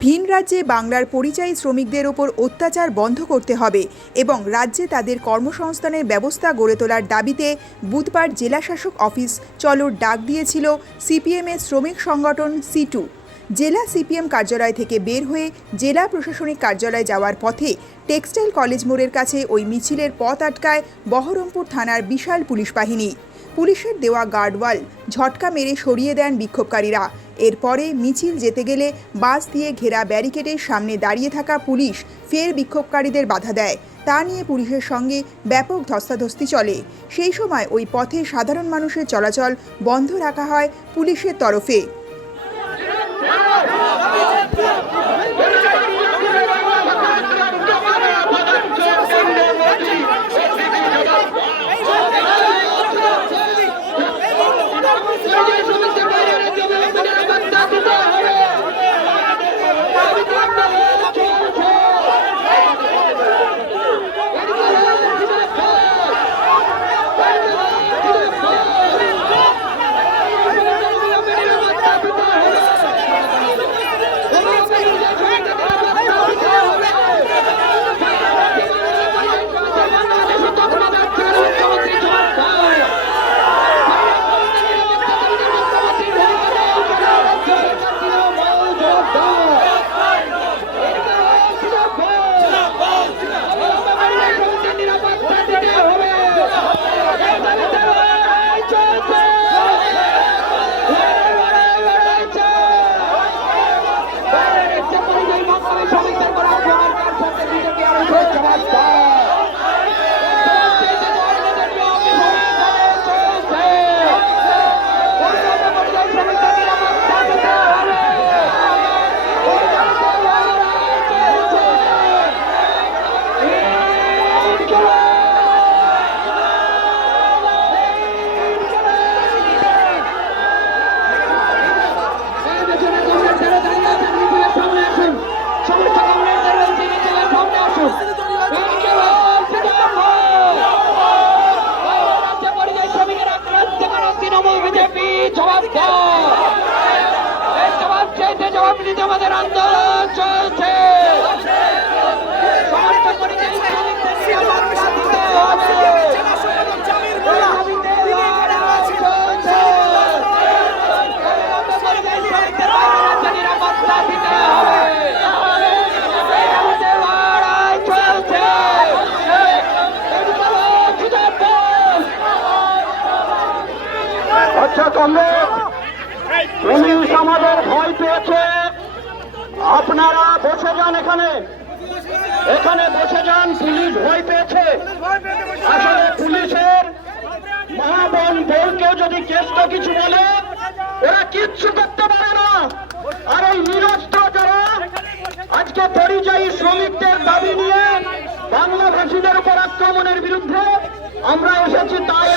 ভিন রাজ্যে বাংলার পরিযায়ী শ্রমিকদের ওপর অত্যাচার বন্ধ করতে হবে এবং রাজ্যে তাদের কর্মসংস্থানের ব্যবস্থা গড়ে তোলার দাবিতে বুধবার জেলাশাসক অফিস চলোর ডাক দিয়েছিল সিপিএমের শ্রমিক সংগঠন সিটু জেলা সিপিএম কার্যালয় থেকে বের হয়ে জেলা প্রশাসনিক কার্যালয়ে যাওয়ার পথে টেক্সটাইল কলেজ মোড়ের কাছে ওই মিছিলের পথ আটকায় বহরমপুর থানার বিশাল পুলিশ বাহিনী। পুলিশের দেওয়া গার্ডওয়াল ঝটকা মেরে সরিয়ে দেন বিক্ষোভকারীরা। এরপরে মিছিল যেতে গেলে বাস দিয়ে ঘেরা ব্যারিকেডের সামনে দাঁড়িয়ে থাকা পুলিশ ফের বিক্ষোভকারীদের বাধা দেয়। তা নিয়ে পুলিশের সঙ্গে ব্যাপক ধস্তাধস্তি চলে। সেই সময় ওই পথে সাধারণ মানুষের চলাচল বন্ধ রাখা হয় পুলিশের তরফে। জবাব দেয় জবাব চাইতে জবাব নিতে আমাদের আন্দোলন চলছে সমস্ত পরিযায়ী শ্রমিকদের নিরাপত্তা দিতে হবে। এই দাবিতে লড়াই চলছে। সমস্ত পরিযায়ী শ্রমিকদের বাইরে রাজ্যে নিরাপত্তা দিতে হবে। এই দাবিতে লড়াই চলছে। এদিকে জিন্দাবাদ। আচ্ছা কংগ্রেস পুলিশ আমাদের ভয় পেয়েছে আপনারা বসে যান এখানে। এখানে বসে যান, পুলিশ ভয় পেয়েছে। আসলে পুলিশের মা বোন বোনকেও যদি কেসটা কিছু বলে, ওরা কিচ্ছু করতে পারে না। আর এই নিরস্ত্র যারা, আজকে পরিযায়ী শ্রমিকদের দাবি নিয়ে বাংলাভাষীদের উপর আক্রমণের বিরুদ্ধে আমরা এসেছি, তাই